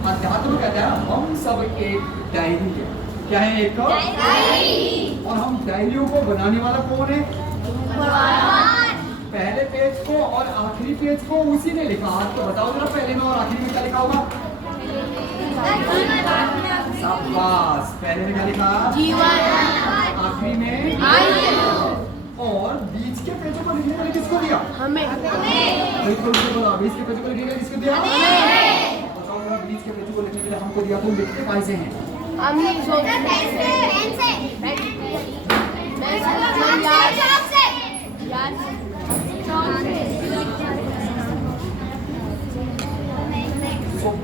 अध्यात्म कहता है हम सब एक डायरी है। क्या है? एक डायरी। और हम डायरियों को बनाने वाला कौन है? भगवान। पहले पेज को और आखिरी पेज को उसी ने लिखा। आप तो बताओ जरा, पहले में और आखिरी में क्या लिखा होगा? शाबाश। पहले में क्या लिखा? जीवन। आखिरी में आयु। और बीच के पेजों को लिखने के लिए किसको दिया? हमें। बिल्कुल बोला, बीच के पेजों को लिखने के लिए किसको दिया? हमें। बताओ, बीच के पेजों को लिखने के लिए हमको दिया, तो लिखते कैसे हैं?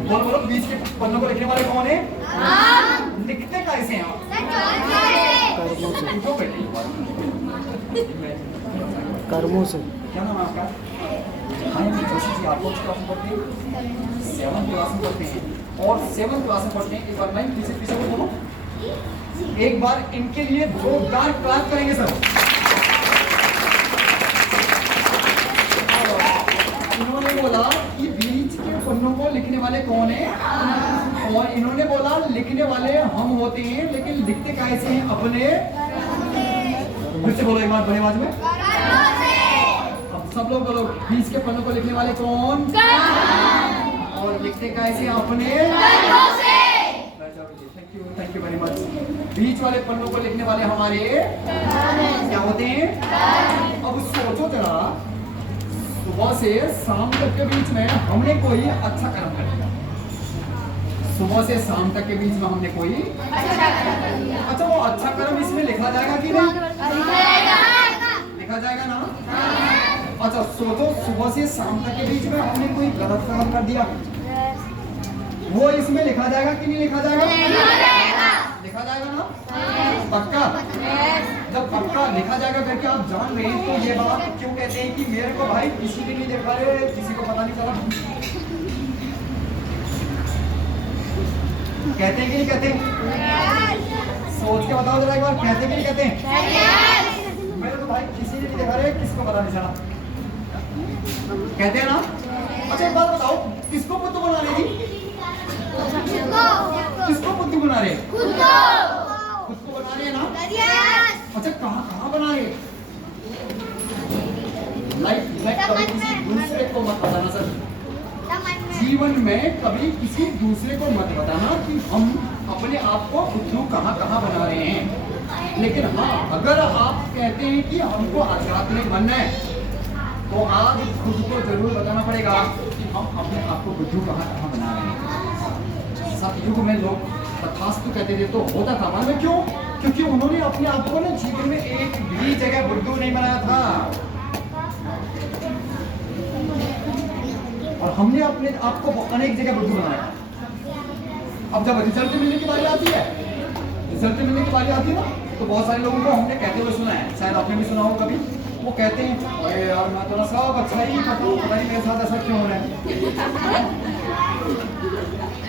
बोलो, बीच के पन्नों को लिखने वाले कौन है? लिखते कैसे हैं आप? कर्मों से। क्या नाम है आपका? आप कौन सी क्लास में पढ़ते हैं? 7th क्लास में पढ़ते हैं। और 7th क्लास में पढ़ते हैं। एक बार मैं पीछे को बोलो, एक बार इनके लिए जोरदार क्लास करेंगे सब। इन्होंने बोला कि बीच के पन्नों को लिखने वाले कौन है, और इन्होंने बोला लिखने वाले हम होते हैं, लेकिन लिखते कैसे हैं? अपने। फिर से बोलो एक बार बड़े आवाज में। अब सब लोग बोलो, बीच के पन्नों को लिखने वाले कौन? और लिखते कैसे? अपने। Thank you very much. बीच वाले पन्नों को लिखने वाले हमारे क्या होते हैं? अब सोचो जरा, सुबह से शाम तक के बीच में हमने कोई अच्छा कर्म कर दिया। सुबह से शाम तक के बीच में हमने कोई अच्छा, वो अच्छा कर्म इसमें लिखा जाएगा कि नहीं? लिखा जाएगा ना? अच्छा सोचो, सुबह से शाम तक के बीच में हमने कोई गलत कर्म कर दिया, वो इसमें लिखा जाएगा कि नहीं लिखा जाएगा? लिखा जाएगा ना? पक्का? जब पक्का लिखा जाएगा करके आप जान रहे हैं, तो ये बात क्यों कहते हैं कि मेरे को भाई किसी ने नहीं देखा रे, किसी को पता नहीं चला? कहते हैं कि नहीं कहते? सोच के बताओ जरा एक बार, कहते हैं कि नहीं कहते? मेरे को भाई किसी ने नहीं देखा रे, किसको पता नहीं चला? कहते हैं ना? अच्छा एक बात बताओ, किसको बुद्धू बना रही थी? किसको बुद्धू बना रहे? खुद को बना रहे हैं ना? अच्छा कहाँ बना रहे? लाइक कभी किसी दूसरे को मत बताना सर। जीवन में कभी किसी दूसरे को मत बताना कि हम अपने आप को बुद्धू कहाँ बना रहे हैं। लेकिन हाँ, अगर आप कहते हैं कि हमको आध्यात्मिक बनना है, तो आज खुद को जरूर बताना पड़ेगा कि हम अपने आप को बुद्धू कहाँ बना रहे हैं। सतयुग में लोग तथास्तु कहते थे, तो होता था मालूम है क्यों? क्योंकि उन्होंने अपने आप को ना जीवन में एक भी जगह बुद्धू नहीं बनाया था, और हमने अपने आप को अनेक जगह बुद्धू बनाया। अब जब रिजल्ट मिलने की बारी आती है, ना, तो बहुत सारे लोगों को हमने कहते हुए सुना है, शायद आपने भी सुना हो कभी। वो कहते हैं, अरे यार मैं तो सब अच्छा ही पता नहीं मेरे साथ ऐसा क्यों हो रहा है।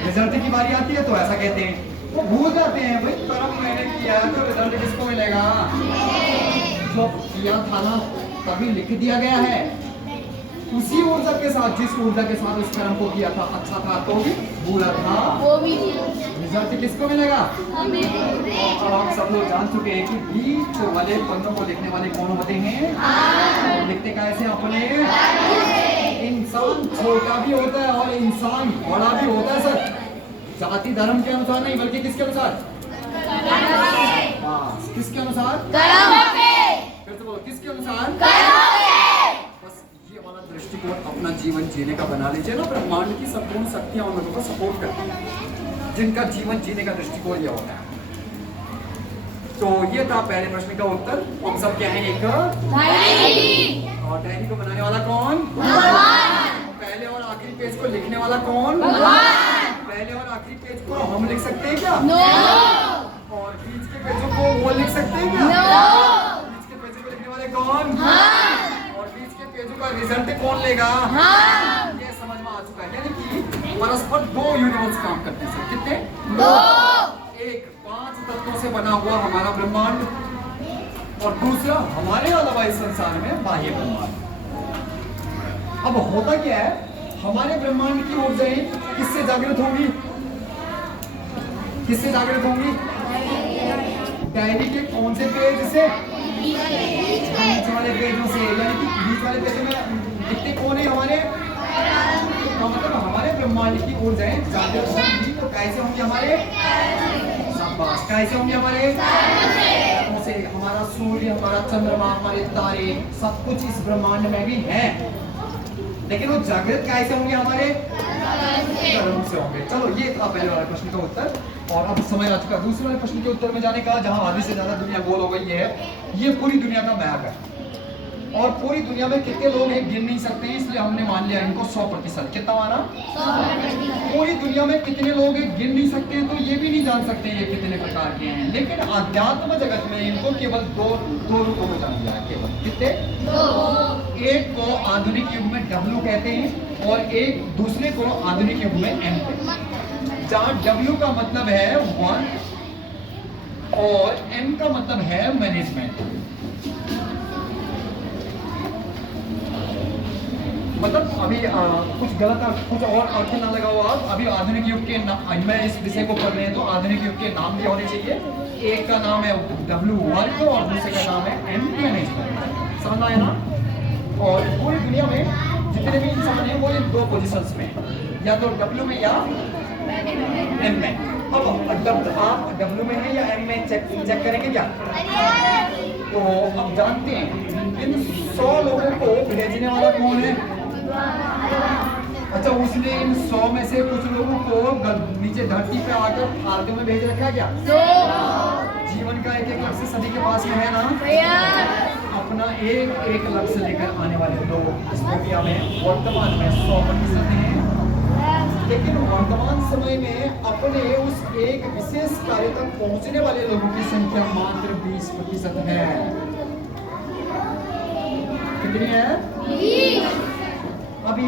रिजल्ट की बारी आती है तो ऐसा कहते हैं, वो भूल जाते हैं भाई कर्म मैंने किया तो रिजल्ट किसको मिलेगा? जो किया था ना तभी लिख दिया गया है, उसी ऊर्जा के साथ, जिस ऊर्जा के साथ उस कर्म को किया था, अच्छा था तो भी, बुरा था वो भी, रिजल्ट किसको मिलेगा? अब आप सब लोग जान चुके हैं कि बीच वाले पन्नों को लिखने वाले कौन होते हैं? और लिखते कैसे? अपने। इंसान छोटा भी होता है और इंसान बड़ा भी होता है सर, जाति धर्म के अनुसार नहीं, बल्कि किसके अनुसार? किसके अनुसार? फिर से बोलो, किसके अनुसार? बस ये वाला दृष्टिकोण अपना जीवन जीने का बना लीजिए ना। ब्रह्मांड की संपूर्ण शक्तियां उन लोगों को सपोर्ट करती हैं जिनका जीवन जीने का दृष्टिकोण ये होता है। तो ये था पहले प्रश्न का उत्तर। हम सब क्या है? एक डायरी। और डायरी को बनाने वाला कौन? भगवान। पहले और आखिरी पेज को लिखने वाला कौन? भगवान। पहले और आखिरी पेज को हम लिख सकते हैं क्या? नो। और बीच के पेजों को वो लिख सकते हैं क्या? नो। बीच के पेजों को लिखने वाले कौन? हाँ। और बीच के पेजों का रिजल्ट कौन लेगा? हाँ। ये समझ में आ चुका है, यानी कि परस्पर दो यूनिवर्स काम करते हैं सर। कितने? दो। एक 5 तत्वों से बना हुआ हमारा ब्रह्मांड, और दूसरा हमारे अलावा इस संसार में बाह्य ब्रह्मांड। अब होता क्या है, हमारे ब्रह्मांड की ऊर्जाएं किससे जागृत होंगी? किससे जागृत होंगी? डायरी के कौन से पेज से? बीच वाले पेजों से, यानी कि बीच वाले पेजों में कितने कोने हमारे? तो मतलब हमारे ब्रह्मांड की ऊर्जाएं जागृत होंगी तो कैसे होंगी हमारे? शाबाश, कैसे होंगे हमारे? से हमारा सूर्य, हमारा चंद्रमा, हमारे तारे, सब कुछ इस ब्रह्मांड में भी है, लेकिन वो जागृत कैसे होंगे हमारे? कर्म से होंगे। चलो ये था पहले वाले प्रश्न का उत्तर, और अब समय आ चुका दूसरे वाले प्रश्न के उत्तर में जाने का, जहां आधी से ज्यादा दुनिया गोल हो गई है। ये पूरी दुनिया का मैप है, और पूरी दुनिया में कितने लोग हैं गिन नहीं सकते, इसलिए हमने मान लिया इनको 100%। कितना माना? 100%। पूरी दुनिया में कितने लोग हैं गिन नहीं सकते, तो ये भी नहीं जान सकते ये कितने प्रकार के हैं, लेकिन अध्यात्म जगत में इनको केवल दो रूपों में जाना गया है। केवल कितने? दो। एक को आधुनिक युग में W कहते हैं, और एक दूसरे को आधुनिक युग में M कहते हैं। जहाँ W का मतलब है 1 और M का मतलब है मैनेजमेंट। मतलब अभी कुछ गलत कुछ और अर्थ ना लगा हुआ आप। अभी आधुनिक युग के मैं इस विषय को पढ़ रहे हैं तो आधुनिक युग के नाम क्या होने चाहिए? एक का नाम है W वर्ग और दूसरे का नाम है M मैनेजमेंट। समझ आया ना? और पूरी दुनिया में जितने भी इंसान हैं वो इन दो पोजीशंस में, या तो W में या M में। अब आप W में हैं या M में चेक करेंगे क्या? तो अब जानते हैं इन 100 लोगों को भेजने वाला कौन है? अच्छा, उसने इन 100 में से कुछ लोगों को नीचे धरती पे आकर फालतू में भेज रखा क्या? जीवन का एक लक्ष्य सभी के पास में है ना? अपना एक लक्ष्य लेकर आने वाले लोग इस दुनिया में वर्तमान में 100% हैं, लेकिन वर्तमान समय में अपने उस एक विशेष कार्य तक पहुंचने वाले लोगों की संख्या मात्र 20% है। कितनी है? 20। अभी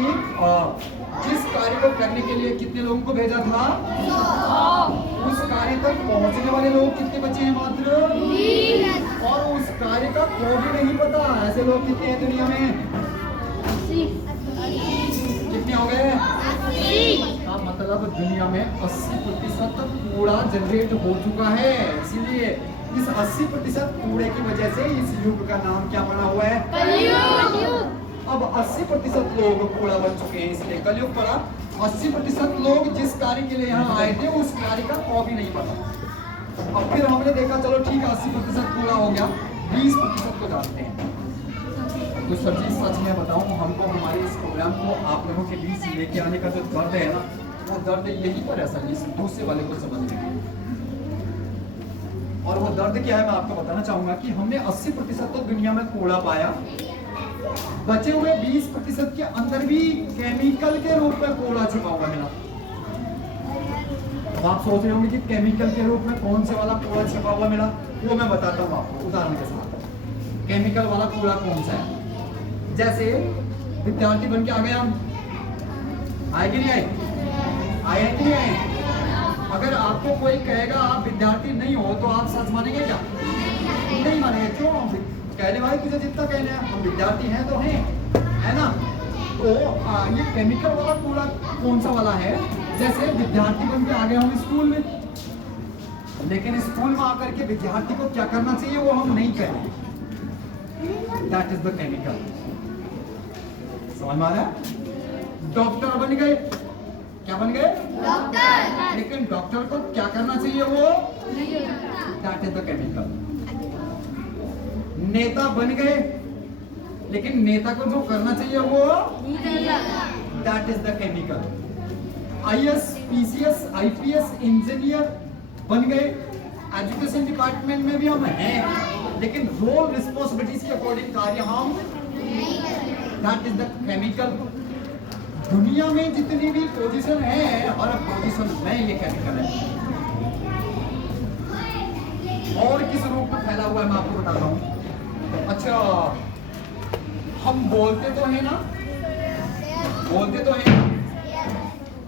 जिस कार्य को करने के लिए कितने लोगों को भेजा था? 100। उस कार्य तक पहुंचने वाले लोग कितने बचे हैं? मात्र 20। और उस कार्य का कोई भी नहीं पता, ऐसे लोग कितने हैं दुनिया में? 80। कितने हो गए? 80। का मतलब दुनिया में 80% कूड़ा जनरेट हो चुका है। इसीलिए इस 80% कूड़े की वजह से इस युग का नाम क्या बना हुआ है? कलयुग। अब 80% लोग कूड़ा बन चुके हैं, इसलिए कलयुग पड़ा। 80% लोग जिस कार्य के लिए यहाँ आए थे उस कार्य का कॉपी नहीं पता। अब फिर हमने देखा चलो ठीक है 80% कूड़ा हो गया, 20% को जानते हैं। तो सर जी सच में बताऊं, हमको हमारे इस प्रोग्राम को आप लोगों के बीच लेके आने का जो दर्द है ना, वो दर्द यही पर है सर जी, दूसरे वाले को समझने में। और वो दर्द क्या है मैं आपको बताना चाहूंगा कि हमने 80% तो दुनिया में कूड़ा पाया, बचे हुए 20% के अंदर भी केमिकल के रूप में कूड़ा छिपा हुआ मिला। अब आप सोच रहे होंगे कि केमिकल के रूप में कौन से वाला कूड़ा छिपा हुआ मिला, वो मैं बताता हूँ आपको उदाहरण के साथ। केमिकल वाला कूड़ा कौन सा है? जैसे विद्यार्थी बन के आ गए हम, आए कि नहीं आए? आए कि नहीं आए? अगर आपको कोई कहेगा आप विद्यार्थी नहीं हो तो आप सच मानेंगे क्या? नहीं मानेंगे। क्यों? कहने वाले तुझे जितना कहने हैं, हम विद्यार्थी हैं तो हैं, है ना? तो ये केमिकल वाला कूड़ा कौन सा वाला है? जैसे विद्यार्थी बन के आ गए हम स्कूल में, लेकिन स्कूल में आकर के विद्यार्थी को क्या करना चाहिए वो हम नहीं करेंगे। That is the chemical. समझ में आ रहा है? डॉक्टर बन गए, क्या बन गए? डॉक्टर। लेकिन डॉक्टर को क्या करना चाहिए वो? That is the chemical. नेता बन गए, लेकिन नेता को जो करना चाहिए वो? That is the chemical. IAS, PCS, IPS engineer बन गए, एजुकेशन डिपार्टमेंट में भी हम हैं, लेकिन रोल रिस्पॉन्सिबिलिटीज के अकॉर्डिंग कार्य हम, दैट इज द केमिकल। दुनिया में जितनी भी पोजीशन है, हर पोजीशन में ये केमिकल है। और किस रूप में फैला हुआ है मैं आपको बताता हूँ। अच्छा, हम बोलते तो है ना? बोलते तो है।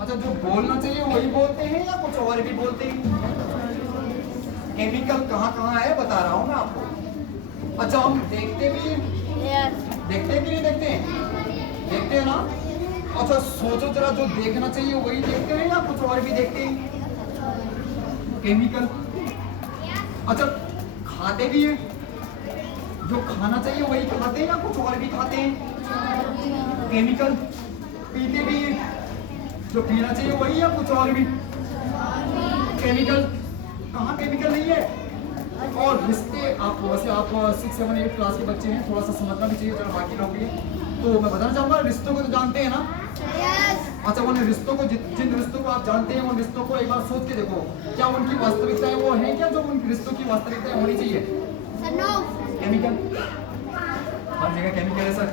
अच्छा, जो बोलना चाहिए वही बोलते हैं या कुछ और भी बोलते हैं? केमिकल कहाँ कहाँ है बता रहा हूँ मैं आपको। अच्छा, हम देखते भी देखते हैं कि नहीं देखते हैं? देखते हैं ना? अच्छा, सोचो जरा, जो देखना चाहिए वही देखते हैं या कुछ और भी देखते हैं? केमिकल। अच्छा, खाते भी हैं, जो खाना चाहिए वही खाते हैं या कुछ और भी खाते हैं? केमिकल। पीते भी हैं, जो पीना चाहिए वही या कुछ और भी? केमिकल। कहाँ केमिकल नहीं है? और रिश्ते, आप वैसे आप 6, 7, 8 क्लास के बच्चे हैं, थोड़ा सा समझना भी चाहिए, चलो बाकी लोग भी। तो मैं बताना चाहूंगा, रिश्तों को तो जानते हैं ना? अच्छा, उन रिश्तों को, जिन रिश्तों को आप जानते हैं, उन रिश्तों को एक बार सोच के देखो, क्या उनकी वास्तविकताएं वो हैं क्या जो उन रिश्तों की वास्तविकताएं होनी चाहिए? केमिकल। हर जगह केमिकल है सर।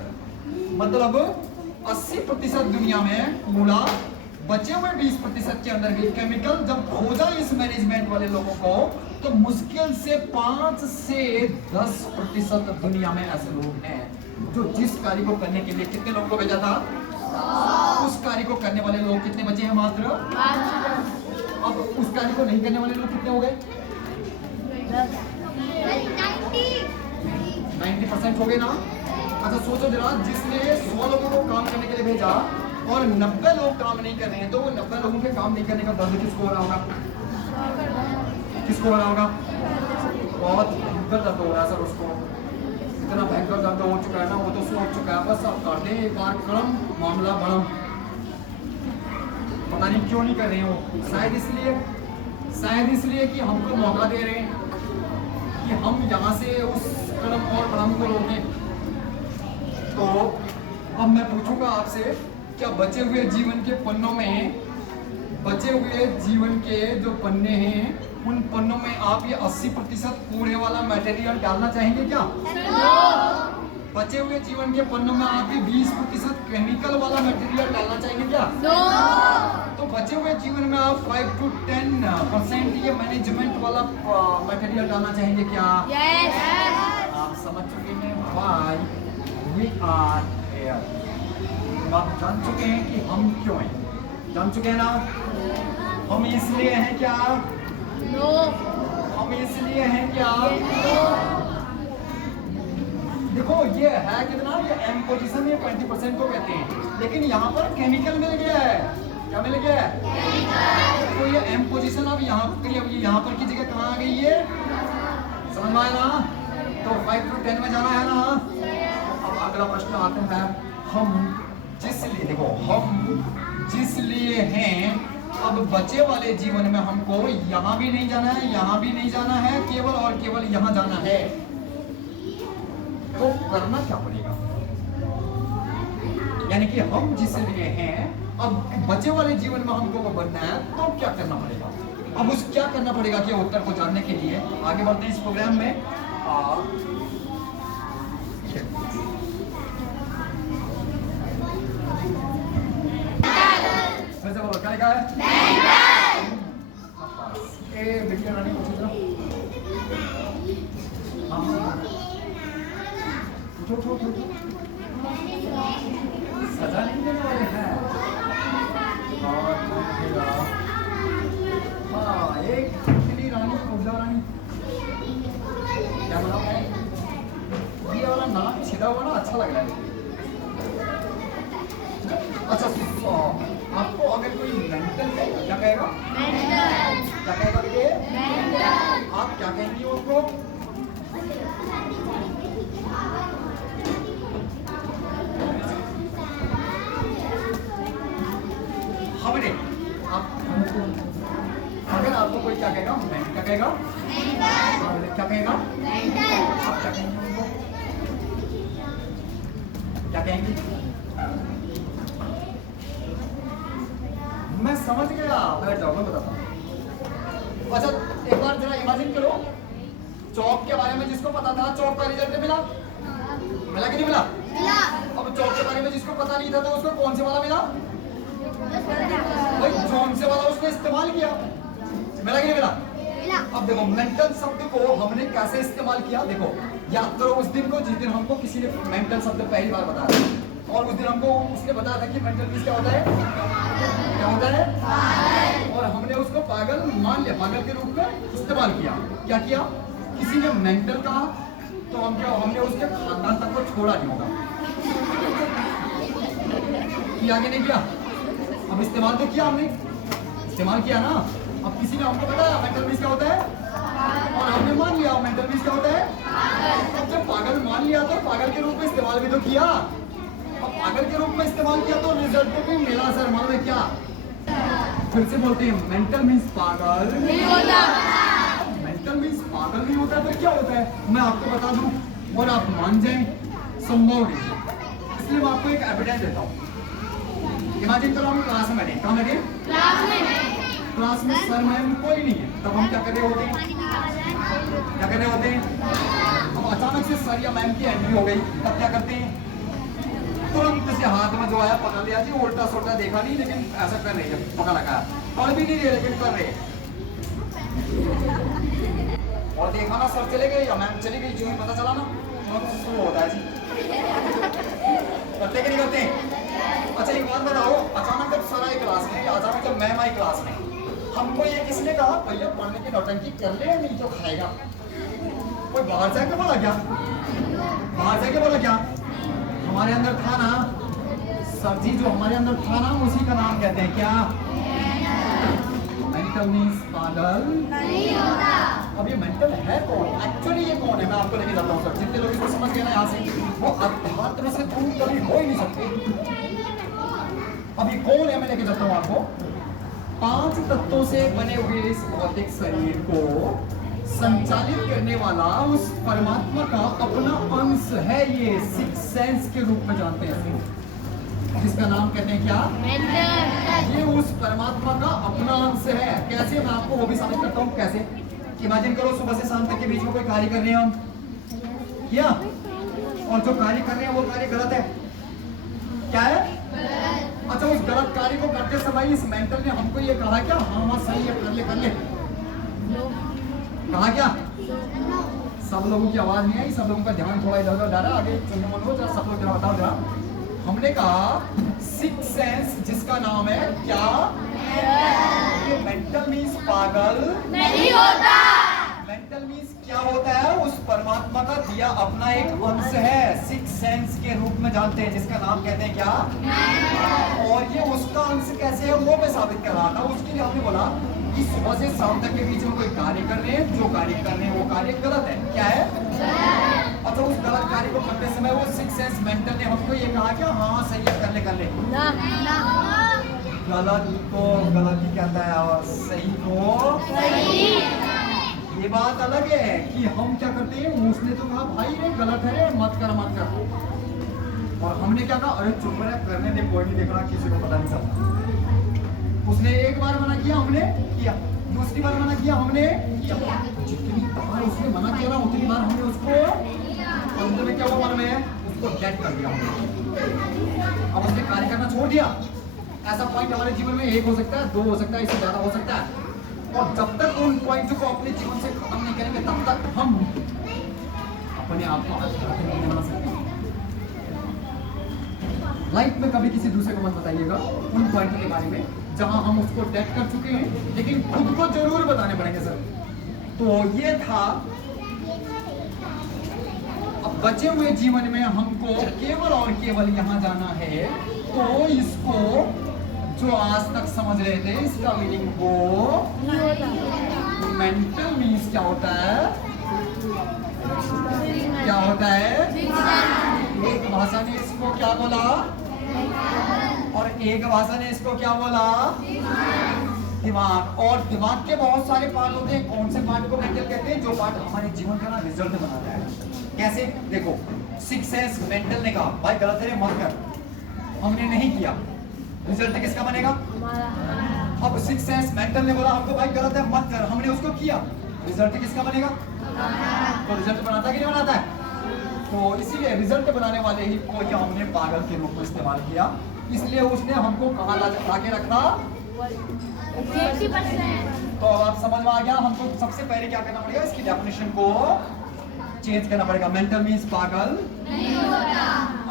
मतलब 80% दुनिया में कूड़ा, बचे हुए 20% के अंदर भी केमिकल। जब खोजा इस मैनेजमेंट वाले लोगों को, तो मुश्किल से 5 से 10% दुनिया में ऐसे लोग हैं जो जिस कार्य को करने के लिए कितने लोगों को भेजा था, उस कार्य को करने वाले लोग कितने बचे हैं? मात्र। अब उस कार्य को नहीं करने वाले लोग कितने हो गए? 90% हो गए ना? अच्छा सोचो जरा, जिसने 100 लोगों को काम करने के लिए भेजा और 90 लोग काम नहीं कर रहे हैं, तो वो 90 लोगों के काम नहीं करने का दर्द किसको हो रहा होगा? किसको हो रहा होगा? बहुत भयंकर दर्द हो रहा है सर उसको। इतना भयंकर दर्द हो चुका है ना, वो तो सोच चुका है बस अब कर दे एक बार कलम, मामला बड़ा। पता नहीं क्यों नहीं कर रहे हो। शायद इसलिए कि हमको मौका दे रहे हैं कि हम यहाँ से उस कलम और बड़म को रोकें। तो अब मैं पूछूंगा आपसे, क्या बचे हुए जीवन के पन्नों में, बचे हुए जीवन के जो पन्ने हैं, उन पन्नों में आप ये 80% कूड़े वाला मटेरियल डालना चाहेंगे क्या? बचे हुए जीवन के पन्नों में आप ये 20% केमिकल वाला मटेरियल डालना चाहेंगे क्या? तो बचे हुए जीवन में आप 5 to 10% ये मैनेजमेंट वाला मटेरियल डालना चाहेंगे क्या? आप समझ चुके हैं why we are here। आप जान चुके हैं कि हम क्यों हैं, जान चुके हैं ना? हम इसलिए हैं क्या? हम इसलिए हैं क्या? देखो ये है कितना, ये एम पोजीशन, ये 20% को कहते हैं, लेकिन यहाँ पर केमिकल मिल गया है। क्या मिल गया है? तो ये एम पोजीशन अब यहाँ पर की जगह कहाँ आ गई है? समझ में आया ना? तो 5 to 10 में जाना है ना? अब अगला प्रश्न आता है, हम जिस लिए हैं, अब बचे वाले जीवन में हमको यहाँ भी नहीं जाना है, यहाँ भी नहीं जाना है, केवल और केवल यहाँ जाना है। तो करना क्या पड़ेगा? यानी कि हम जिस लिए हैं, अब बचे वाले जीवन में हमको वो बनना है, तो क्या करना पड़ेगा? अब उस क्या करना पड़ेगा के उत्तर को जानने के लिए आगे बढ़ते हैं इस प्रोग्राम में। फिर से बोलो, क्या है? बेटिया रानी पूछो जरा। सजा नहीं देने वाले हैं। हाँ, एक बिल्ली रानी, उर्जा रानी, क्या नाम है? ये वाला नाम छिदा हुआ ना, अच्छा लग रहा है। अच्छा, आपको अगर कोई मेंटल कहेगा, क्या कहेगा? क्या कहेगा बेटे? आप क्या कहेंगी उसको? हाँ बेटे, आप अगर आपको कोई क्या कहेगा, क्या कहेगा? क्या कहेगा? आप क्या कहेंगे उनको? क्या कहेंगे? मैं समझ गया, बैठ जाओ, मैं बताता हूँ। अच्छा एक बार जरा इमेजिन करो, चौक के बारे में जिसको पता था, चौक का रिजल्ट मिला कि नहीं मिला? अब चौक के बारे में जिसको पता नहीं था, तो उसको कौन से वाला मिला? भाई कौन से वाला उसने इस्तेमाल किया, मिला कि नहीं मिला? अब देखो मेंटल शब्द को हमने कैसे इस्तेमाल किया, देखो याद करो उस दिन को जिस दिन हमको किसी ने मेंटल शब्द पहली बार बताया, और उस दिन हमको उसने बताया था कि मेंटल पीस क्या होता है, क्या होता है, और हमने उसको पागल मान लिया, पागल के रूप में इस्तेमाल किया। क्या किया? किसी ने मेंटल कहा तो हमने उसके खानदान तक को छोड़ा नहीं होगा, किया कि नहीं किया? अब इस्तेमाल तो किया हमने, इस्तेमाल किया ना, अब किसी ने हमको बताया मेंटल पीस क्या होता है और हमने मान लिया मेंटल पीस क्या होता है। अब जब पागल मान लिया तो पागल के रूप में इस्तेमाल भी तो किया। अब पागल के रूप में इस्तेमाल किया तो रिजल्ट भी मिला सर। मालूम है क्या? फिर से बोलते हैं मेंटल मीन्स पागल नहीं होता। मेंटल मीन्स पागल नहीं होता तो क्या होता है मैं आपको बता दूं और आप मान जाएं, संभव नहीं। इसलिए मैं आपको एक एविडेंस देता हूँ। इमेजिन करो हम क्लास में बैठे, कहाँ बैठे? क्लास में सर मैम कोई नहीं है, तब हम क्या कर रहे होते हैं? क्या कर रहे होते हैं? अब अचानक से सर या मैम की एंट्री हो गई, तब क्या करते हैं? तुरंत से हाथ में जो आया पकड़ लिया जी, उल्टा सोल्टा देखा नहीं लेकिन ऐसा कर रहे हैं, पकड़ लगा पढ़ भी नहीं रहे लेकिन कर रहे। और देखा ना सर चले गए या मैम चली गई, जो ही पता चला ना शुरू होता है जी। करते कि नहीं करते? अच्छा एक बात बताओ, अचानक जब सर आए क्लास में या अचानक जब मैम आई क्लास में, हमको ये किसने कहा भैया पढ़ने की नौटंकी कर ले नहीं तो खाएगा? कोई बाहर जाके बोला क्या? बाहर जाके बोला क्या? हमारे अंदर था ना सर जी, जो हमारे अंदर था ना उसी का नाम कहते हैं क्या? मेंटल मीन्स पागल नहीं होता। अब ये मेंटल है कौन? एक्चुअली ये कौन है? मैं आपको लेके जाता हूँ सर। जितने लोग इसको समझ गए ना यहाँ से, वो अध्यात्म से दूर कभी हो ही नहीं सकते। अब ये कौन है मैं लेके जाता हूँ आपको। 5 तत्वों से बने हुए इस भौतिक शरीर को संचालित करने वाला उस परमात्मा का अपना अंश है। ये 6 सेंस के रूप में जानते हैं, जिसका नाम कहते हैं क्या? ये उस परमात्मा का अपना अंश है। कैसे? मैं आपको वो भी साबित करता हूँ कैसे। इमेजिन करो सुबह से शाम तक के बीच में कोई कार्य कर रहे हैं हम, किया, और जो कार्य कर रहे हैं वो कार्य गलत है। क्या है? अच्छा, उस गलत कार्य को करते समय इस मेंटल ने हमको ये कहा क्या? हाँ सही है, कर ले कर ले। कहा क्या? सब लोगों की आवाज नहीं आई, सब लोगों का ध्यान थोड़ा इधर उधर जा रहा है। आगे सुनने मन हो जरा, सब लोग जरा बताओ जरा। हमने कहा 6 सेंस जिसका नाम है क्या? ये मेंटल मीन्स पागल नहीं होता। मेंटल मीन्स क्या होता है? उस परमात्मा का दिया अपना एक अंश है। 6 सेंस के रूप में जानते हैं, जिसका नाम कहते हैं क्या? और ये उसका अंश कैसे है वो मैं साबित कर रहा था। उसके लिए हमने बोला कि सुबह से शाम तक के बीच में कोई कार्य कर रहे हैं, जो कार्य कर रहे हैं वो कार्य गलत है। क्या है? अच्छा, उस गलत कार्य को करते समय वो 6 सेंस मेंटल ने हमको ये कहा कि हाँ सही है, कर ले कर ले। गलत को गलत ही कहता है और सही को सही। ये बात अलग है कि हम क्या करते हैं, उसने तो कहा भाई रे गलत है रे, मत कर मत कर, और हमने क्या कहा अरे चुप रहे, करने दे, कोई नहीं देख रहा, किसी को पता नहीं चलता। उसने एक बार मना किया, हमने किया, दूसरी बार मना किया, हमने किया। जितनी बार उसने मना किया ना उतनी बार हमने उसको, अंत में क्या हुआ मन में, उसको डेड कर दिया। अब उसने कार्य करना छोड़ दिया। ऐसा पॉइंट हमारे जीवन में 1 हो सकता है, 2 हो सकता है, इससे ज्यादा हो सकता है। और जब तक उन पॉइंट को अपने जीवन से खत्म नहीं करेंगे तब तक हम अपने आप को आध्यात्मिक नहीं बना सकते। लाइफ में कभी किसी दूसरे को मत बताइएगा उन पॉइंट के बारे में जहां हम उसको डेट कर चुके हैं, लेकिन खुद को जरूर बताने पड़ेंगे सर। तो ये था। अब बचे हुए जीवन में हमको केवल और केवल यहाँ जाना है, तो इसको जो आज तक समझ रहे थे इसका मीनिंग वो मेंटल मीन्स क्या होता है? क्या होता है? एक भाषा ने इसको क्या बोला और एक भाषा ने इसको क्या बोला? दिमाग। और दिमाग के बहुत सारे पार्ट होते हैं। कौन से पार्ट को मेंटल कहते हैं? जो पार्ट हमारे जीवन का ना रिजल्ट बनाता है। कैसे? देखो 6 सेंस मेंटल ने कहा भाई गलत है मत कर, हमने नहीं किया, रिजल्ट किसका बनेगा? अब 6 सेंस मेंटल ने बोला हमको भाई गलत है मत कर, हमने उसको किया, रिजल्ट किसका बनेगा? तो रिजल्ट बनाता कि नहीं बनाता है? तो इसीलिए रिजल्ट बनाने वाले ही को क्या हमने पागल के रूप में इस्तेमाल किया। इसलिए उसने हमको कहाँ ला के रखा? 80%। तो आप समझ में आ गया। हमको सबसे पहले क्या करना पड़ेगा, इसकी डेफिनेशन को चेंज करना पड़ेगा। मेंटल मीन्स पागल नहीं होता।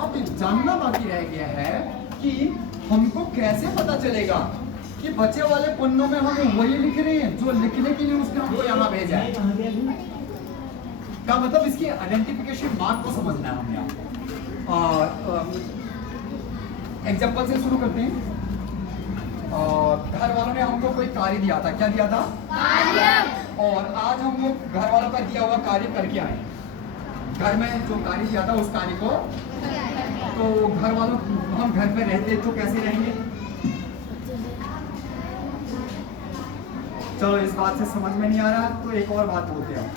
अब जानना बाकी रह गया है कि हमको कैसे पता चलेगा कि बचे वाले पन्नों में हम वही लिख रहे हैं जो लिखने के लिए उसने हमको यहाँ भेजा है। का मतलब इसकी आइडेंटिफिकेशन मार्क को समझना है हमने। एग्जाम्पल से शुरू करते हैं। घर वालों ने हमको हमको कोई कार्य दिया था, क्या दिया था? कार्य। और आज हम लोग घर वालों का दिया हुआ कार्य करके आए। घर में जो कार्य दिया था उस कार्य को, तो घर वालों, हम घर पे रहते तो कैसे रहेंगे? चलो इस बात से समझ में नहीं आ रहा तो एक और बात बोलते हैं।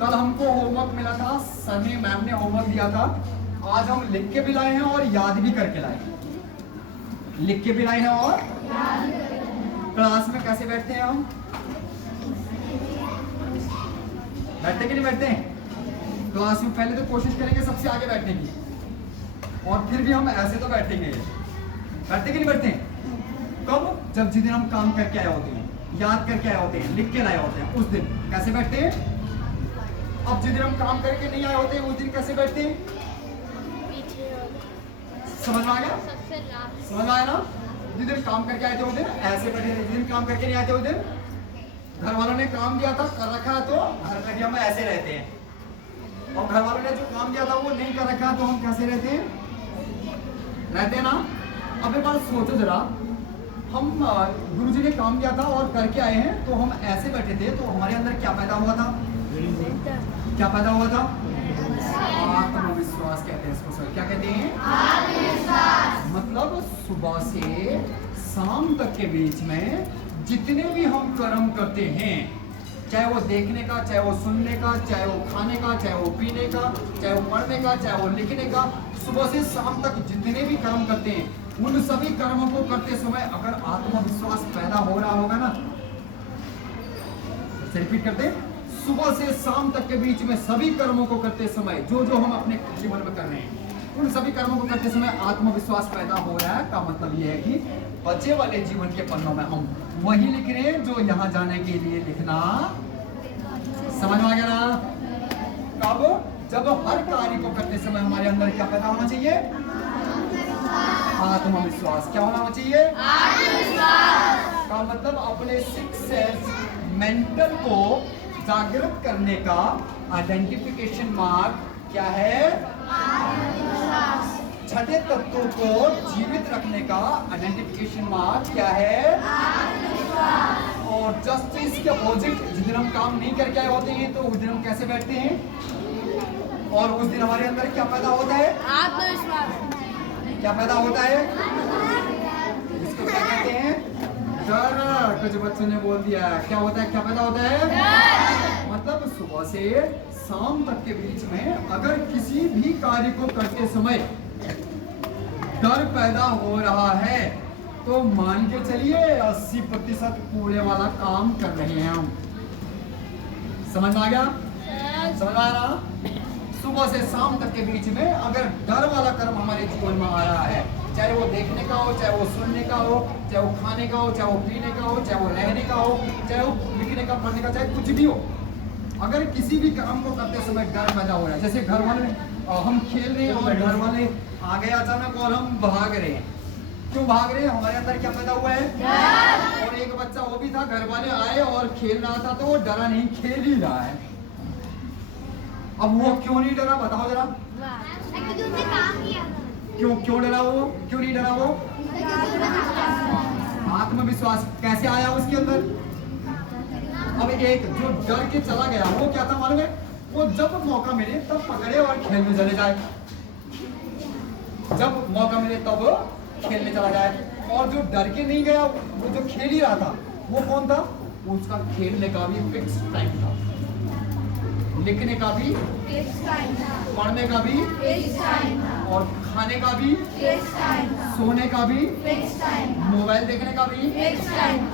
कल हमको होमवर्क मिला था, सर ने, मैम ने होमवर्क दिया था। आज हम लिख के भी लाए हैं और याद भी करके लाए हैं। लिख के भी लाए हैं और क्लास में कैसे बैठते हैं हम? बैठते कि नहीं बैठते हैं? क्लास में पहले तो कोशिश करेंगे सबसे आगे बैठने की, और फिर भी हम ऐसे तो बैठेंगे। बैठते कि नहीं बैठते हैं? कब? जब जिस दिन हम काम करके आए होते हैं, याद करके आए होते हैं, लिख के लाए होते हैं, उस दिन कैसे बैठते हैं? अब जिस दिन हम काम करके नहीं आए होते हैं उस दिन कैसे बैठते हैं? समझ में आ गया? समझ में आया ना? जिस दिन काम करके आए थे उस दिन ऐसे बैठे, जिस दिन काम करके नहीं आए थे उस दिन घर वालों ने काम दिया था, कर रखा है तो घर में हम ऐसे रहते हैं। और घर वालों ने जो काम दिया था वो नहीं कर रखा है तो हम कैसे रहते हैं? रहते हैं ना? अब एक बार सोचो जरा, हम गुरुजी ने काम किया था और करके आए हैं तो हम ऐसे बैठे थे, तो हमारे अंदर क्या पैदा हुआ था? क्या पैदा हुआ था? आत्मविश्वास कहते हैं इसको सर। क्या कहते हैं? आत्मविश्वास। मतलब सुबह से शाम तक के बीच में जितने भी हम कर्म करते हैं, चाहे वो देखने का, चाहे वो सुनने का, चाहे वो खाने का, चाहे वो पीने का, चाहे वो पढ़ने का, चाहे वो लिखने का, सुबह से शाम तक जितने भी कर्म करते हैं, उन सभी कर्मों को करते समय अगर आत्मविश्वास पैदा हो रहा होगा ना, रिपीट करते हैं, सुबह से शाम तक के बीच में सभी कर्मों को करते समय, जो जो हम अपने जीवन में कर रहे हैं, उन सभी कर्मों को करते समय आत्मविश्वास पैदा हो रहा है। का मतलब यह है कि बचे वाले जीवन के पन्नों में हम वही लिख रहे हैं जो यहाँ जाने के लिए लिखना। समझ में आ गया ना? कब? जब हर कार्य को करते समय हमारे अंदर क्या पैदा होना चाहिए? आत्मविश्वास। क्या होना चाहिए? आत्मविश्वास। का मतलब अपने सिक्स सेंस मेंटल को जागृत करने का आइडेंटिफिकेशन मार्क क्या है? आत्मविश्वास। छठे तत्व को जीवित रखने का आइडेंटिफिकेशन मार्क क्या है? आत्मविश्वास। और जस्ट इसके अपोजिट, जिस दिन हम काम नहीं करके आए होते हैं तो उस दिन हम कैसे बैठते हैं? और उस दिन हमारे अंदर क्या पैदा होता है? आत्मविश्वास। क्या पैदा होता है? इसको क्या कहते हैं? डर। कुछ बच्चों ने बोल दिया। क्या होता है? क्या पैदा होता है? मतलब सुबह से शाम तक के बीच में अगर किसी भी कार्य को करते समय डर पैदा हो रहा है तो मान के चलिए 80% पूरे वाला काम कर रहे हैं हम। समझ में आ गया? समझ में आ रहा? सुबह से शाम तक के बीच में अगर डर वाला कर्म हमारे जीवन में आ रहा है, चाहे वो देखने का हो, चाहे वो सुनने का हो, चाहे वो खाने का हो, चाहे वो पीने का हो, चाहे वो रहने का हो, चाहे वो लिखने का, पढ़ने का, चाहे कुछ भी हो, अगर किसी भी काम को करते समय डर पैदा हो रहा है, जैसे घर वाले, हम खेल रहे हैं और घर वाले आ गए अचानक और हम भाग रहे हैं। क्यों भाग रहे हैं? हमारे अंदर क्या पैदा हुआ है? डर। और एक बच्चा वो भी था, घर वाले आए और खेल रहा था तो वो डरा नहीं, खेल ही रहा है। अब वो क्यों नहीं डरा? बताओ जरा। क्यों डरा वो? क्यों नहीं डरा वो? आत्मविश्वास कैसे आया उसके अंदर? अब एक जो डर के चला गया वो क्या था मालूम है? वो जब मौका मिले तब पकड़े और खेलने चले जाए। जब मौका मिले तब खेलने चला जाए। और जो डर के नहीं गया, वो जो खेल ही रहा था, वो कौन था? उसका खेलने का भी फिक्स टाइम था, लिखने का भी, पढ़ने का भी, और खाने का भी, सोने का भी, मोबाइल देखने का भी,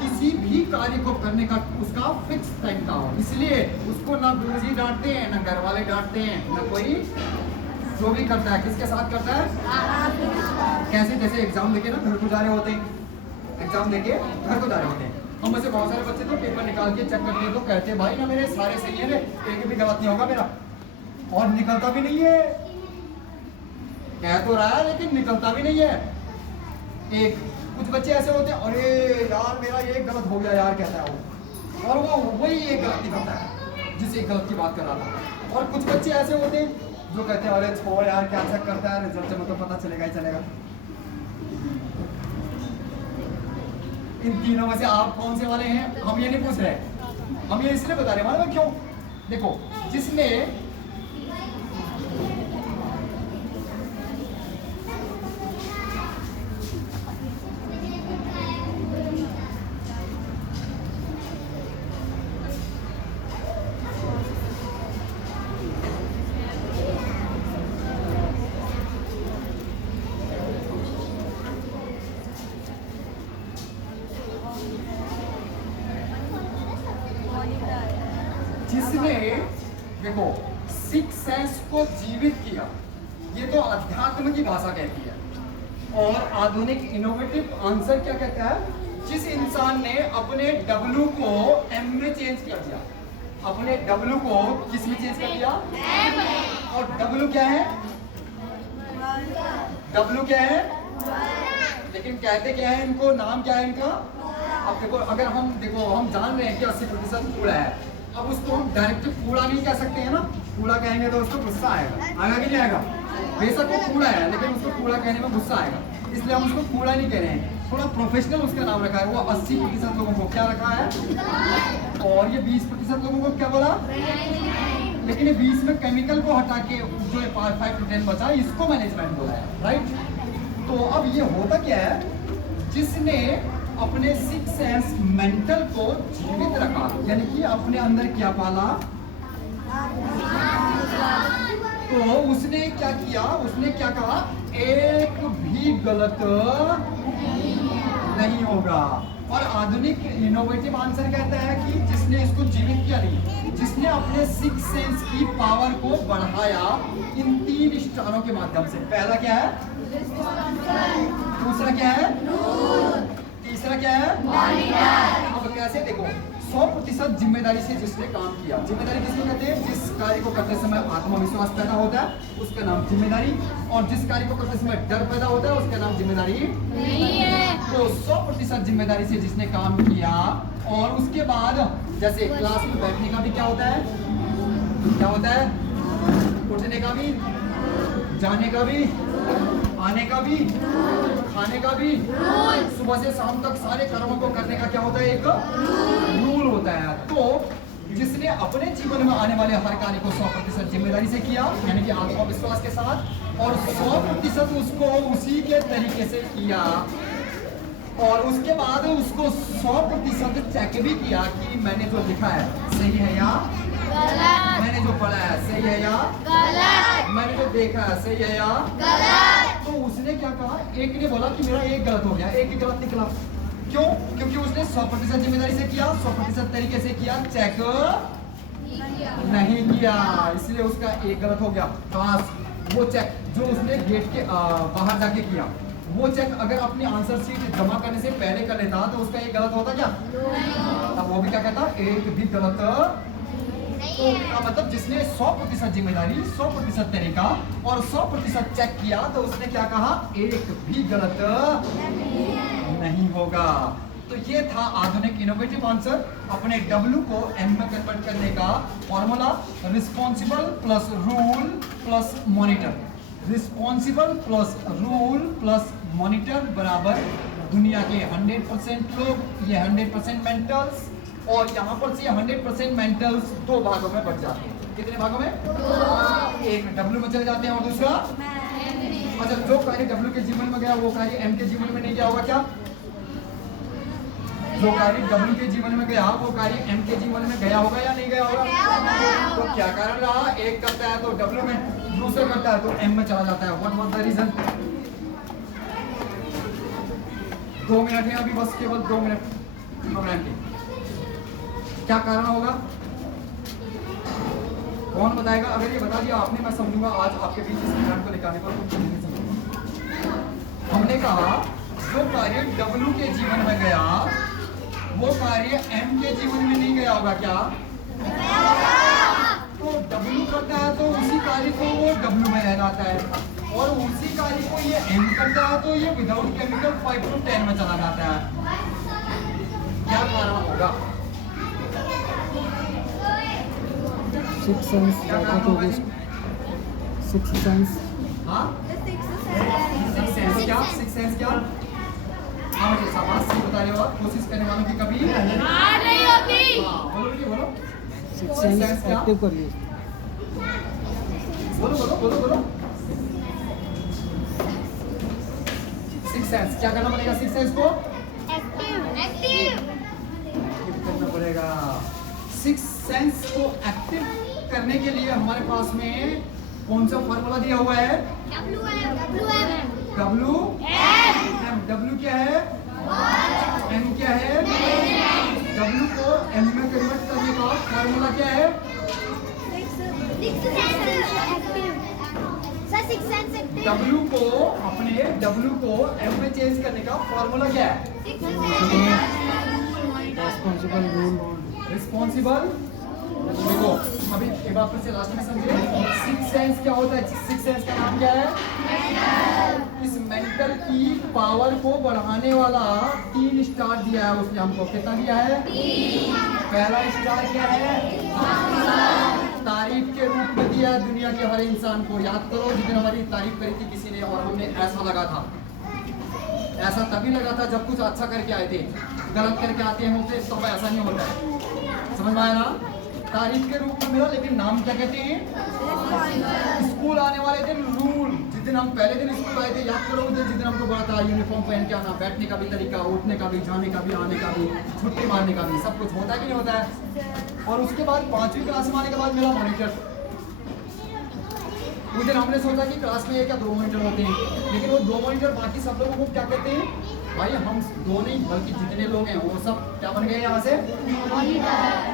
किसी भी कार्य को करने का उसका फिक्स टाइम था। इसलिए उसको ना गुरुजी डांटते हैं, ना घर वाले डांटते हैं, ना कोई जो भी करता है। किसके साथ करता है? कैसे? जैसे एग्जाम देके ना घर को जा रहे होते हैं, एग्जाम देके घर को जा रहे होते हैं, हम में से बहुत सारे बच्चे तो पेपर निकाल के चेक करते तो कहते हैं भाई ना मेरे सारे सही है, एक भी गलत नहीं होगा मेरा, और निकलता भी नहीं है। कह तो रहा है लेकिन निकलता भी नहीं है। एक कुछ बच्चे ऐसे होते हैं, अरे यार मेरा ये गलत हो गया यार, कहता है वो, और वो वही एक गलत निकलता है जिस एक गलत की बात कर रहा था। और कुछ बच्चे ऐसे होते हैं जो कहते हैं अरे छोड़ यार क्या चेक करता है, रिजल्ट में तो पता चलेगा ही चलेगा। इन तीनों में से आप कौन से वाले हैं, हम ये नहीं पूछ रहे, हम ये इसलिए बता रहे हैं, मालूम है क्यों? देखो, जिसने जिसने देखो सिक्स सेंस को जीवित किया, ये तो अध्यात्म की भाषा कहती है। और आधुनिक इनोवेटिव आंसर क्या कहता है? जिस इंसान ने अपने W को M में चेंज कर दिया, अपने W को किस में चेंज कर दिया? M में। और W क्या है? W क्या है? लेकिन कहते क्या है इनको, नाम क्या है इनका? अब देखो, अगर हम देखो हम जान रहे हैं कि 80% कूड़ा है, अब उसको हम डायरेक्ट कूड़ा नहीं कह सकते हैं ना, कूड़ा कहेंगे तो उसको गुस्सा आएगा, आएगा कि नहीं आएगा? बेशक वो कूड़ा है लेकिन उसको कूड़ा कहने में गुस्सा आएगा, इसलिए हम उसको कूड़ा नहीं कह रहे हैं, थोड़ा प्रोफेशनल उसका नाम रखा है। वो 80% लोगों को क्या रखा है, और ये 20% लोगों को क्या बोला? लेकिन ये 20 में केमिकल को हटा के जो 5 to 10 बचा, इसको मैनेजमेंट बोला है, राइट? तो अब ये होता क्या है, जिसने अपने सिक्स सेंस मेंटल को जीवित रखा, यानी कि अपने अंदर क्या पाला, तो उसने क्या किया, उसने क्या कहा, एक भी गलत नहीं होगा। और आधुनिक इनोवेटिव आंसर कहता है कि जिसने इसको जीवित किया नहीं, जिसने अपने सिक्स सेंस की पावर को बढ़ाया इन 3 स्टारों के माध्यम से। पहला क्या है? दूसरा क्या है? तीसरा क्या है? अब कैसे देखो, 100% जिम्मेदारी से जिसने काम किया, जिम्मेदारी किसको कहते हैं? जिस कार्य को करते समय आत्मविश्वास पैदा होता है उसका नाम जिम्मेदारी, और जिस कार्य को करते समय डर पैदा होता है उसका नाम जिम्मेदारी नहीं है। तो 100% जिम्मेदारी से जिसने काम किया, और उसके बाद जैसे क्लास में बैठने का भी क्या होता है, क्या होता है? उठने का भी, जाने का भी, आने का भी, खाने का भी, सुबह से शाम तक सारे कर्मों को करने का क्या होता है? एक रूल होता है। तो जिसने अपने जीवन में आने वाले हर कार्य को 100% जिम्मेदारी से किया, यानी कि आत्मविश्वास के साथ, और 100% उसको उसी के तरीके से किया, और उसके बाद उसको 100% चेक भी किया कि मैंने जो लिखा है सही है या गलत, मैंने जो पढ़ा है सही है या गलत, मैंने जो देखा है सही है या गलत। तो उसने क्या कहा, एक ने बोला कि मेरा एक गलत हो गया, एक ही गलत निकला। क्यों? क्योंकि उसने 100% जिम्मेदारी से किया, 100% तरीके से किया, चेक नहीं किया, इसलिए उसका एक गलत हो गया। काश वो चेक जो उसने गेट के बाहर जाके किया, वो चेक अगर अपनी आंसर शीट जमा करने से पहले कर लेता तो उसका एक गलत होता क्या? तब वो भी क्या कहता, एक भी गलत। तो मतलब जिसने 100% जिम्मेदारी, 100% तरीका और 100% चेक किया, तो उसने क्या कहा, एक भी गलत नहीं होगा। तो ये था आधुनिक इनोवेटिव आंसर, अपने W को M में कन्वर्ट करने का formula. Responsible plus rule plus monitor, responsible plus rule plus monitor बराबर दुनिया के 100% लोग, ये 100% मेंटल्स, और यहाँ पर से 100% मेंटल्स 2 भागों में बढ़ जाते हैं। कितने भागों में? 2। एक W में चले जाते हैं और दूसरा अच्छा, जो कार्य W के जीवन में गया वो कार्य M के जीवन में नहीं गया होगा क्या? जो कार्य W के जीवन में गया वो कार्य M के जीवन में गया होगा या नहीं गया होगा? तो क्या कारण रहा, एक करता है तो W में, दूसरा करता है तो M में चला जाता है। What was the reason? 2 minute है अभी, बस केवल 2 मिनट प्रोग्राम के। क्या कारण होगा, कौन बताएगा? अगर ये बता दिया आपने, मैं समझूंगा आज आपके बीच इस ज्ञान को निकालने पर। हमने कहा जो कार्य W के जीवन में गया वो कार्य M के जीवन में नहीं गया होगा क्या? तो W करता है तो उसी कार्य को वो W में रह जाता है, और उसी कार्य को ये M करता है तो ये विदाउट केमिकल 5 to 10 में चला जाता है। क्या कारण होगा? सिक्स सेंस, सिक्स सेंस, हाँ, सिक्स सेंस क्या? सिक्स सेंस क्या? हाँ, शाबाश, सही बता रहे हो आप। कोशिश करने वालों की कभी हार नहीं होती। हाँ, बोलो बेटी, बोलो सिक्स सेंस क्या? एक्टिव करिए। बोलो बोलो बोलो बोलो। सिक्स सेंस क्या करना पड़ेगा? सिक्स सेंस को एक्टिव करना पड़ेगा। सिक्स सेंस को एक्टिव करने के लिए हमारे पास में कौन सा फॉर्मूला दिया हुआ है? W M. डब्ल्यू क्या है? एम क्या है? डब्ल्यू को एम में कन्वर्ट करने का फॉर्मूला क्या है? डब्ल्यू को अपने डब्ल्यू को एम में चेंज करने का फॉर्मूला क्या है? Responsible rule. रिस्पॉन्सिबल। देखो अभी एक बार फिर से लास्ट में समझिए। सिक्स सेंस क्या होता है? सिक्स सेंस का नाम क्या है? इस मेंटल की पावर को बढ़ाने वाला 3 स्टार दिया है उसने हमको। कितना दिया है? पहला स्टार क्या है? तारीफ के रूप में दिया है दुनिया के हर इंसान को। याद करो जिस दिन हमारी तारीफ करी थी किसी ने और हमने ऐसा लगा था, ऐसा तभी लगा था जब कुछ अच्छा करके आए थे। गलत करके आते हैं होते तो ऐसा नहीं होता है। समझ में आया ना? तारीफ के रूप में मिला, लेकिन नाम क्या कहते हैं? स्कूल आने वाले दिन रूल। जिस दिन हम पहले दिन स्कूल आए थे, याद करो जिस दिन हमको बोला था यूनिफॉर्म पहन के आना, बैठने का भी तरीका, उठने का भी, जाने का भी, आने का भी, छुट्टी मारने का भी, सब कुछ होता है कि नहीं होता है? और उसके बाद 5वीं क्लास में आने के बाद मिला मॉनिटर। उस दिन हमने सोचा कि क्लास में 1 या 2 मॉनिटर होते हैं, लेकिन वो 2 मॉनिटर बाकी सब लोगों को क्या कहते हैं? भाई हम 2 नहीं बल्कि जितने लोग हैं वो सब क्या बन गए यहाँ से?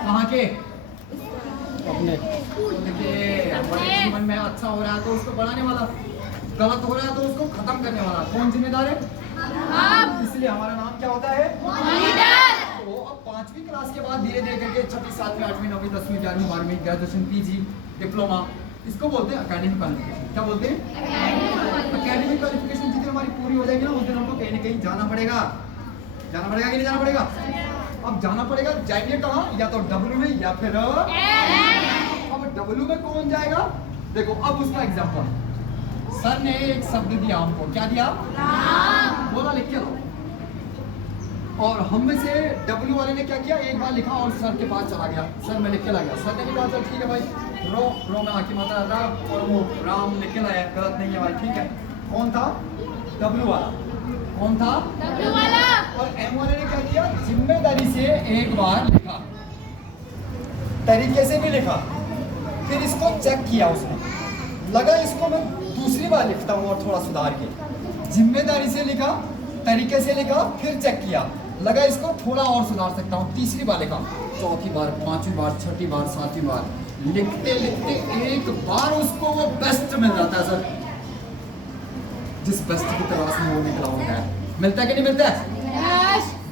कहाँ के? अपने। तो देखिए हमारे जीवन में अच्छा हो रहा है तो उसको बढ़ाने वाला, गलत हो रहा है तो उसको खत्म करने वाला कौन जिम्मेदार है? इसलिए हमारा नाम क्या होता है? तो अब 5वीं क्लास के बाद धीरे धीरे करके 6वीं 7वीं 8वीं 9वीं 10वीं 11वीं 12वीं ग्रेजुएशन, पीजी, डिप्लोमा, इसको बोलते हैं एकेडमिक क्वालिफिकेशन। क्या बोलते हैं? Academic qualification. जितनी हमारी पूरी हो जाएगी ना उस दिन हमको कहीं ना कहीं जाना पड़ेगा। जाना पड़ेगा कि नहीं जाना पड़ेगा? अब जाना पड़ेगा, जाएंगे कहाँ? या तो डब्ल्यू में या फिर अब डब्ल्यू में कौन जाएगा? देखो अब उसका एग्जांपल, सर ने एक शब्द दिया हमको, क्या दिया? बोला लिख के लो। और हम में से डब्ल्यू वाले ने क्या किया? एक बार लिखा और सर के पास चला गया। सर मैं लिख के ला गया। सर ने भी कहा चल ठीक है भाई, रो में आके माता राम और वो राम लिख के लाया, गलत नहीं है भाई, ठीक है। कौन था? डब्ल्यू वाला। कौन था? डब्ल्यू वाला। और एम वाले ने क्या किया? जिम्मेदारी से एक बार लिखा, तरीके से भी लिखा, फिर इसको चेक किया उसने, लगा इसको मैं दूसरी बार लिखता हूँ और थोड़ा सुधार के। जिम्मेदारी से लिखा, तरीके से लिखा, फिर चेक किया, लगा इसको थोड़ा और सुधार सकता हूँ, तीसरी बार लिखा, चौथी बार, 5वीं बार, 6ठी बार, 7वीं बार, लिखते लिखते एक बार उसको वो बेस्ट मिल जाता है। सर जिस बेस्ट की तलाश में वो निकला होता है, मिलता है कि नहीं मिलता है?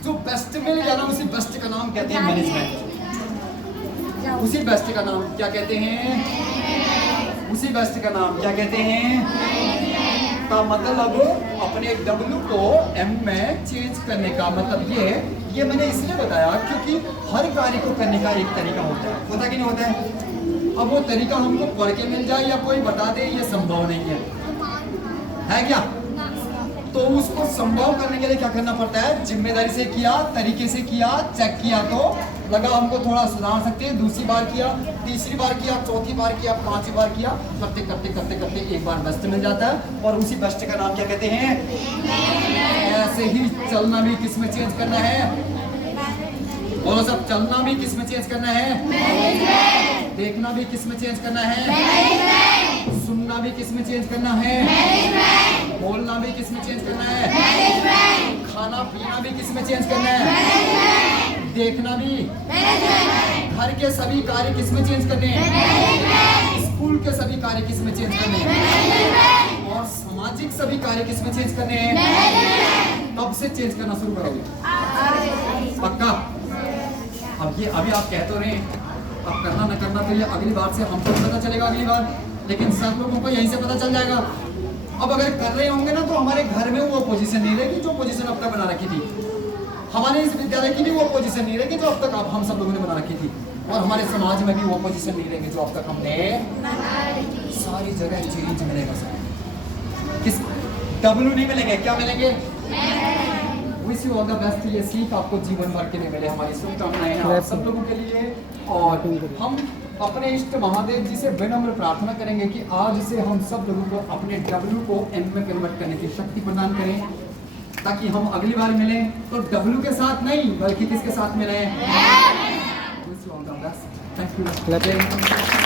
जो बेस्ट मिल गया ना उसी बेस्ट का नाम कहते हैं मैनेजमेंट। उसी बेस्ट का नाम क्या कहते हैं? उसी बेस्ट का नाम क्या कहते हैं? का मतलब अपने डब्ल्यू को एम में चेंज करने का मतलब ये मैंने इसलिए बताया क्योंकि हर कार्य को करने का एक तरीका होता कि नहीं होता है? अब वो तरीका हमको पढ़ के मिल जाए या कोई बता दे ये संभव नहीं है क्या? तो उसको संभव करने के लिए क्या करना पड़ता है? जिम्मेदारी से किया, तरीके से किया, चेक किया तो लगा हमको थोड़ा सुधार सकते हैं, दूसरी बार किया, तीसरी बार किया, चौथी बार किया, 5वीं बार किया, करते करते करते करते एक बार बेस्ट मिल जाता है। और उसी बेस्ट का नाम क्या कहते हैं? ऐसे ही चलना भी किस में चेंज करना है? बोलो सब, चलना भी किस में चेंज करना है? देखना भी किस में चेंज करना है? सुनना भी किस में चेंज करना है? बोलना भी किस में चेंज करना है? खाना पीना भी किस में चेंज करना है? देखना भी। घर के सभी कार्य किस में चेंज करने हैं? स्कूल के सभी कार्य किस में चेंज करने हैं? और सामाजिक सभी कार्य किस में चेंज करने हैं? कब से चेंज करना शुरू करोगे? पक्का? अब ये अभी आप कह तो रहे हैं, अब करना न करना तो ये अगली बार से हमको पता चलेगा अगली बार, लेकिन सब लोगों को यहीं से पता चल जाएगा। अब अगर कर रहे होंगे ना तो हमारे घर में वो पोजीशन नहीं रहेगी जो पोजीशन अब तक बना रखी थी, हमारे इस विद्यालय की भी वो पोजीशन नहीं रहेगी जो अब तक हम सब लोगों ने बना रखी थी, और हमारे समाज में भी वो पोजीशन नहीं रहेगी जो अब तक हमने। सारी जगह चेंज मिलेगा सर। किस? डब्ल्यू नहीं मिलेंगे, क्या मिलेंगे? Wish you all the best. ये सीख आपको जीवन भर के लिए मिले, हमारी शुभकामनाएं हैं आप सब लोगों के लिए। और हम अपने इष्ट महादेव जी से विनम्र प्रार्थना करेंगे कि आज से हम सब लोगों को अपने W को M में कन्वर्ट करने की शक्ति प्रदान करें, ताकि हम अगली बार मिलें तो W के साथ नहीं बल्कि किसके साथ मिलें। Wish you all the best. Thank you.